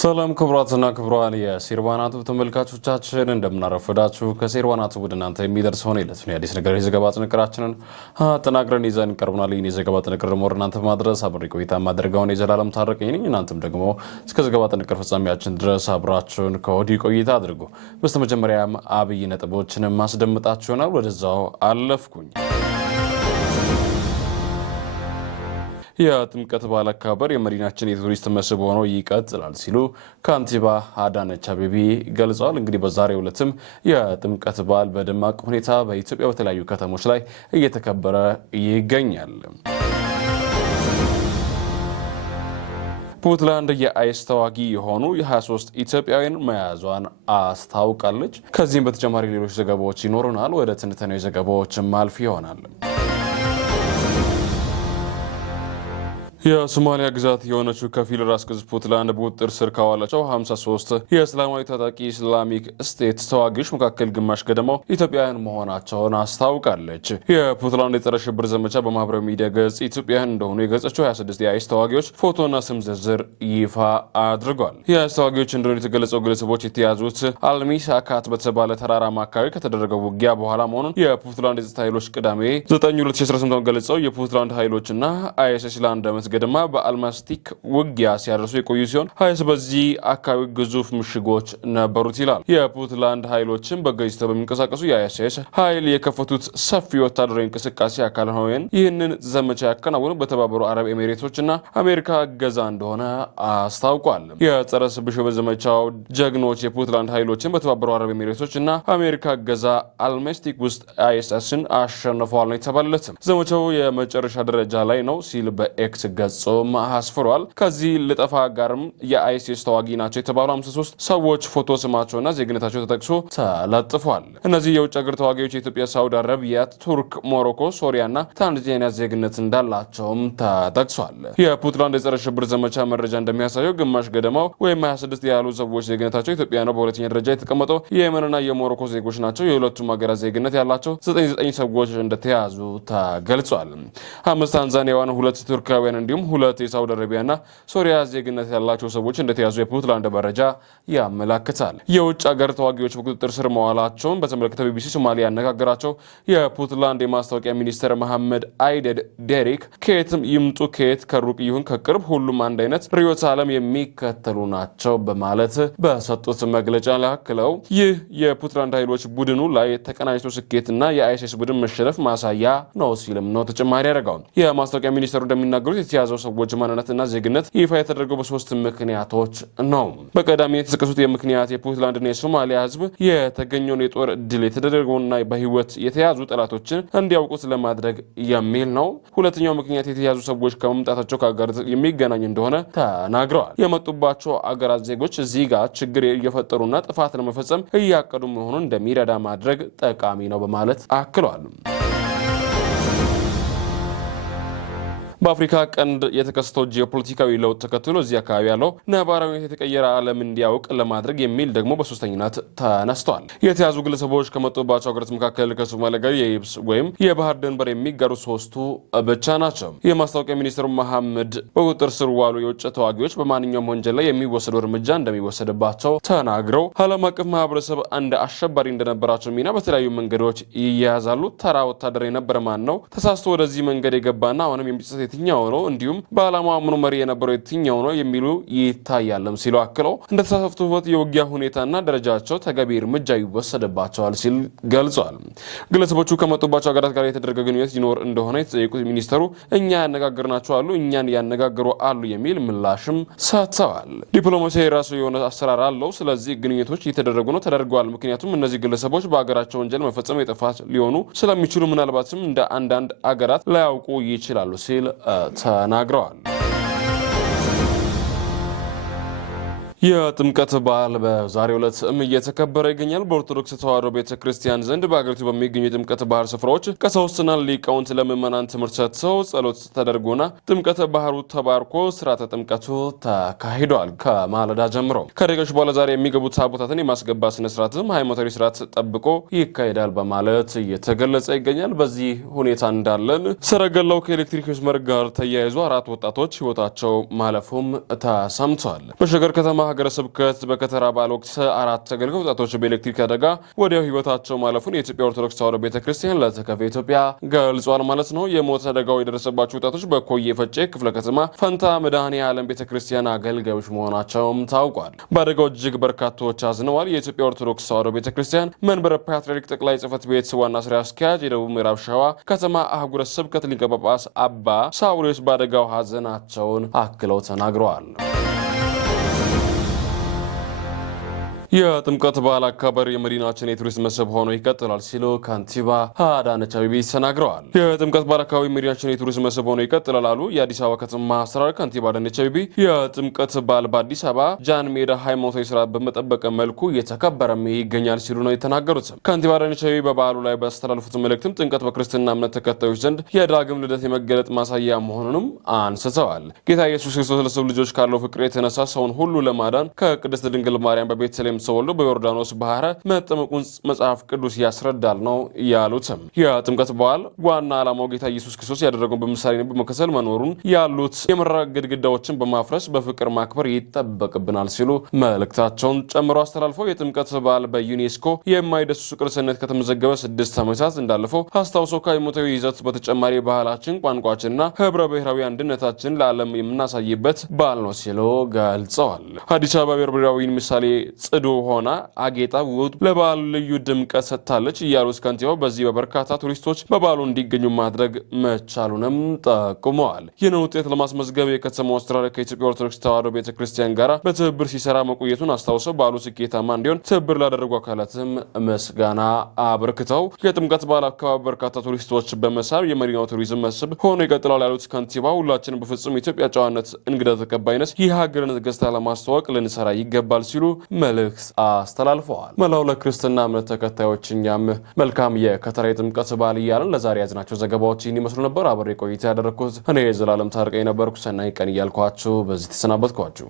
ሰላም ክቡራትና ክቡራን የሴርዋናቱ ተመልካቾቻችን እንደምናረፈዳችሁ ከሴርዋናቱ ወደ እናንተ የሚደርሰው ነው ለስኒ አዲስ ነገር የዘገባ ጥንቅራችንን አጠናቅረን ይዘን ቀርበናል። ይህን የዘገባ ጥንቅር ደግሞ እናንተ ማድረስ አብሬ ቆይታ ማድረጋውን የዘላለም ታረቀኝ ነኝ። እናንተም ደግሞ እስከ ዘገባ ጥንቅር ፍጻሜያችን ድረስ አብራችሁን ከወዲህ ቆይታ አድርጉ። በስተመጀመሪያም አብይ ነጥቦችን ማስደምጣችሁናል። ወደዛው አለፍኩኝ። የጥምቀት በዓል አከባበር የመዲናችን የቱሪስት መስህብ ሆኖ ይቀጥላል ሲሉ ከንቲባ አዳነች አቤቤ ገልጸዋል። እንግዲህ በዛሬው ዕለትም የጥምቀት በዓል በደማቅ ሁኔታ በኢትዮጵያ በተለያዩ ከተሞች ላይ እየተከበረ ይገኛል። ፑንትላንድ የአይስ ተዋጊ የሆኑ የ23 ኢትዮጵያውያን መያዟን አስታውቃለች። ከዚህም በተጨማሪ ሌሎች ዘገባዎች ይኖሩናል። ወደ ትንታኔው ዘገባዎችም ማልፍ ይሆናል። የሶማሊያ ግዛት የሆነችው ከፊል ራስ ገዝ ፑንትላንድ በቁጥጥር ስር ካዋላቸው 53 የእስላማዊ ታጣቂ ኢስላሚክ ስቴት ተዋጊዎች መካከል ግማሽ ገደማው ኢትዮጵያውያን መሆናቸውን አስታውቃለች። የፑንትላንድ የጸረ ሽብር ዘመቻ በማህበራዊ ሚዲያ ገጽ ኢትዮጵያውያን እንደሆኑ የገለጸችው 26 የአይስ ተዋጊዎች ፎቶና ስም ዝርዝር ይፋ አድርጓል። የአይስ ተዋጊዎች እንደሆኑ የተገለጸው ግለሰቦች የተያዙት አልሚሳካት በተባለ ተራራማ አካባቢ ከተደረገው ውጊያ በኋላ መሆኑን የፑንትላንድ የጸጥታ ኃይሎች ቅዳሜ 9 2018 ገልጸው የፑንትላንድ ኃይሎችና አይኤስኤስ ለአንድ ዓመት ገደማ በአልማስቲክ ውጊያ ሲያደርሱ የቆዩ ሲሆን አይኤስ በዚህ አካባቢ ግዙፍ ምሽጎች ነበሩት ይላል። የፑንትላንድ ኃይሎችን በገጅተው በሚንቀሳቀሱ የአይኤስኤስ ኃይል የከፈቱት ሰፊ ወታደራዊ እንቅስቃሴ አካል ሆነን ይህንን ዘመቻ ያከናወኑ በተባበሩ አረብ ኤሚሬቶችና አሜሪካ እገዛ እንደሆነ አስታውቋል። የጸረ ሽብር ዘመቻው ጀግኖች የፑንትላንድ ኃይሎችን በተባበሩ አረብ ኤሚሬቶችና አሜሪካ እገዛ አልማስቲክ ውስጥ አይኤስኤስን አሸንፈዋል ነው የተባለለት። ዘመቻው የመጨረሻ ደረጃ ላይ ነው ሲል በኤክስ ገጾም አስፍሯል። ከዚህ ልጠፋ ጋርም የአይሲስ ተዋጊ ናቸው የተባሉ 53 ሰዎች ፎቶ ስማቸውና ዜግነታቸው ተጠቅሶ ተለጥፏል። እነዚህ የውጭ ሀገር ተዋጊዎች የኢትዮጵያ፣ ሳውዲ አረቢያ፣ ቱርክ፣ ሞሮኮ፣ ሶሪያና ታንዛኒያ ዜግነት እንዳላቸውም ተጠቅሷል። የፑንትላንድ የጸረ ሽብር ዘመቻ መረጃ እንደሚያሳየው ግማሽ ገደማው ወይም 26 ያሉ ሰዎች ዜግነታቸው ኢትዮጵያ ነው። በሁለተኛ ደረጃ የተቀመጠው የየመንና የሞሮኮ ዜጎች ናቸው። የሁለቱም ሀገራት ዜግነት ያላቸው 99 ሰዎች እንደተያዙ ተገልጿል። 5 ታንዛኒያውያን፣ 2 ቱርካውያን እንዲሁም 2 የሳውዲ አረቢያና ሶሪያ ዜግነት ያላቸው ሰዎች እንደተያዙ የፑንትላንድ መረጃ ያመለክታል። የውጭ ሀገር ተዋጊዎች በቁጥጥር ስር መዋላቸውን በተመለከተ ቢቢሲ ሶማሊያ ያነጋገራቸው የፑንትላንድ የማስታወቂያ ሚኒስትር መሐመድ አይደድ ዴሪክ ከየትም ይምጡ ከየት ከሩቅ ይሁን ከቅርብ ሁሉም አንድ አይነት ርዕዮተ ዓለም የሚከተሉ ናቸው በማለት በሰጡት መግለጫ ላክለው ይህ የፑንትላንድ ኃይሎች ቡድኑ ላይ ተቀናጅቶ ስኬትና የአይሲስ ቡድን መሸነፍ ማሳያ ነው ሲልም ነው ተጨማሪ ያደረገው። የማስታወቂያ ሚኒስትሩ እንደሚናገሩት የተያዘው ሰዎች ማንነትና ዜግነት ይፋ የተደረገው በሶስት ምክንያቶች ነው። በቀዳሚ የተጠቀሱት የምክንያት የፑንትላንድና የሶማሊያ ሕዝብ የተገኘውን የጦር ድል የተደረገውና በህይወት የተያዙ ጠላቶችን እንዲያውቁት ለማድረግ የሚል ነው። ሁለተኛው ምክንያት የተያዙ ሰዎች ከመምጣታቸው ከአገር የሚገናኝ እንደሆነ ተናግረዋል። የመጡባቸው አገራት ዜጎች እዚህ ጋር ችግር እየፈጠሩና ጥፋት ለመፈጸም እያቀዱ መሆኑን እንደሚረዳ ማድረግ ጠቃሚ ነው በማለት አክለዋል። በአፍሪካ ቀንድ የተከሰተው ጂኦፖለቲካዊ ለውጥ ተከትሎ እዚህ አካባቢ ያለው ነባራዊ የተቀየረ ዓለም እንዲያውቅ ለማድረግ የሚል ደግሞ በሶስተኝነት ተነስተዋል። የተያዙ ግለሰቦች ከመጡባቸው ሀገራት መካከል ከሶማሊያ ጋር የየብስ ወይም የባህር ድንበር የሚጋሩ 3ቱ ብቻ ናቸው። የማስታወቂያ ሚኒስትሩ መሐመድ በቁጥጥር ስር ዋሉ የውጭ ተዋጊዎች በማንኛውም ወንጀል ላይ የሚወሰደው እርምጃ እንደሚወሰድባቸው ተናግረው ዓለም አቀፍ ማህበረሰብ እንደ አሸባሪ እንደነበራቸው ሚና በተለያዩ መንገዶች ይያያዛሉ። ተራ ወታደር የነበረ ማን ነው? ተሳስቶ ወደዚህ መንገድ የገባና አሁንም የሚጽት የትኛው ነው? እንዲሁም በዓላማው አምኖ መሪ የነበረው የትኛው ነው የሚሉ ይታያልም ሲሉ አክለው እንደተሳተፉበት የውጊያ ሁኔታና ደረጃቸው ተገቢ እርምጃ ይወሰድባቸዋል ሲል ገልጿል። ግለሰቦቹ ከመጡባቸው ሀገራት ጋር የተደረገ ግንኙነት ይኖር እንደሆነ የተጠየቁት ሚኒስተሩ እኛ ያነጋገርናቸው አሉ፣ እኛን ያነጋገሩ አሉ የሚል ምላሽም ሰጥተዋል። ዲፕሎማሲያዊ የራሱ የሆነ አሰራር አለው። ስለዚህ ግንኙነቶች እየተደረጉ ነው፣ ተደርገዋል። ምክንያቱም እነዚህ ግለሰቦች በሀገራቸው ወንጀል መፈጸም የጠፋት ሊሆኑ ስለሚችሉ ምናልባትም እንደ አንዳንድ አገራት ላያውቁ ይችላሉ ሲል ተናግረዋል። የጥምቀት በዓል በዛሬው ዕለት እየተከበረ ይገኛል። በኦርቶዶክስ ተዋሕዶ ቤተክርስቲያን ዘንድ በአገሪቱ በሚገኙ የጥምቀት ባህር ስፍራዎች ቀሳውስትና ሊቃውንት ለምዕመናን ትምህርት ሰጥተው ጸሎት ተደርጎና ጥምቀተ ባህሩ ተባርኮ ስርዓተ ጥምቀቱ ተካሂዷል። ከማለዳ ጀምሮ ከደቂቃዎች በኋላ ዛሬ የሚገቡት ታቦታትን የማስገባት ስነስርዓትም ሃይማኖታዊ ስርዓት ጠብቆ ይካሄዳል በማለት እየተገለጸ ይገኛል። በዚህ ሁኔታ እንዳለን ሰረገላው ከኤሌክትሪክ መስመር ጋር ተያይዞ 4 ወጣቶች ህይወታቸው ማለፉም ተሰምቷል። በሸገር ከተማ ሀገረ ስብከት በከተራ በዓል ወቅት 4 ተገልጋይ ወጣቶች በኤሌክትሪክ አደጋ ወዲያው ህይወታቸው ማለፉን የኢትዮጵያ ኦርቶዶክስ ተዋሕዶ ቤተክርስቲያን ለተከፈ ኢትዮጵያ ገልጿል ማለት ነው። የሞት አደጋው የደረሰባቸው ወጣቶች በኮዬ ፈጬ ክፍለ ከተማ ፈንታ መድኃኔዓለም ቤተክርስቲያን አገልጋዮች መሆናቸውም ታውቋል። በአደጋው እጅግ በርካቶች አዝነዋል። የኢትዮጵያ ኦርቶዶክስ ተዋሕዶ ቤተክርስቲያን መንበረ ፓትርያርክ ጠቅላይ ጽሕፈት ቤት ዋና ስራ አስኪያጅ የደቡብ ምዕራብ ሸዋ ከተማ አህጉረ ስብከት ሊቀ ጳጳስ አባ ሳዊሮስ በአደጋው ሀዘናቸውን አክለው ተናግረዋል። የጥምቀት በዓል አከባበር የመዲናችን የቱሪስት መስህብ ሆኖ ይቀጥላል ሲሉ ከንቲባ አዳነች አቤቤ ተናግረዋል። የጥምቀት በዓል አካባቢ የመዲናችን የቱሪስት መስህብ ሆኖ ይቀጥላል አሉ የአዲስ አበባ ከተማ አስተዳደር ከንቲባ አዳነች አቤቤ። የጥምቀት በዓል በአዲስ አበባ ጃን ሜዳ ሃይማኖታዊ ስርዓት በመጠበቅ መልኩ እየተከበረም ይገኛል ሲሉ ነው የተናገሩት። ከንቲባ አዳነች አቤቤ በበዓሉ ላይ ባስተላለፉት መልእክትም ጥምቀት በክርስትና እምነት ተከታዮች ዘንድ የዳግም ልደት የመገለጥ ማሳያ መሆኑንም አንስተዋል። ጌታ ኢየሱስ ክርስቶስ ለሰው ልጆች ካለው ፍቅር የተነሳ ሰውን ሁሉ ለማዳን ከቅድስት ድንግል ማርያም በቤተልሔም ተወልዶ በዮርዳኖስ ባህረ መጠመቁን መጽሐፍ ቅዱስ ያስረዳል ነው ያሉትም። የጥምቀት በዓል ዋና ዓላማው ጌታ ኢየሱስ ክርስቶስ ያደረገውን በምሳሌ በመከተል መኖሩን ያሉት የመራቅ ግድግዳዎችን በማፍረስ በፍቅር ማክበር ይጠበቅብናል ሲሉ መልእክታቸውን ጨምሮ አስተላልፈው የጥምቀት በዓል በዩኔስኮ የማይዳሰሱ ቅርስነት ከተመዘገበ 6 ዓመታት እንዳለፈው አስታውሰው ከሃይማኖታዊ ይዘት በተጨማሪ ባህላችን፣ ቋንቋችንና ህብረ ብሔራዊ አንድነታችን ለዓለም የምናሳይበት በዓል ነው ሲሉ ገልጸዋል። አዲስ አበባ ብሔራዊ ምሳሌ ጽዱ ሆና አጌጣ ውብ ለበዓሉ ልዩ ድምቀት ሰጥታለች እያሉት ከንቲባው በዚህ በርካታ ቱሪስቶች በበዓሉ እንዲገኙ ማድረግ መቻሉንም ጠቁመዋል። ይህንን ውጤት ለማስመዝገብ የከተማው አስተዳደር ከኢትዮጵያ ኦርቶዶክስ ተዋሕዶ ቤተክርስቲያን ጋር በትብብር ሲሰራ መቆየቱን አስታውሰው በዓሉ ስኬታማ እንዲሆን ትብብር ላደረጉ አካላትም ምስጋና አበርክተው የጥምቀት በዓል አካባቢ በርካታ ቱሪስቶች በመሳብ የመዲናው ቱሪዝም መስህብ ሆኖ ይቀጥላል ያሉት ከንቲባ ሁላችንም በፍጹም ኢትዮጵያ ጨዋነት፣ እንግዳ ተቀባይነት የሀገርን ገጽታ ለማስተዋወቅ ልንሰራ ይገባል ሲሉ መልእክት አስተላልፈዋል። መላው ለክርስትና እምነት ተከታዮች እኛም መልካም የከተራ የጥምቀት በዓል እያልን ለዛሬ ያዝናቸው ዘገባዎች ይህን ይመስሉ ነበር። አብሬ ቆይታ ያደረግኩት እኔ የዘላለም ታርቀኝ ነበርኩ። ሰናይ ቀን እያልኳችሁ በዚህ ተሰናበትኳችሁ።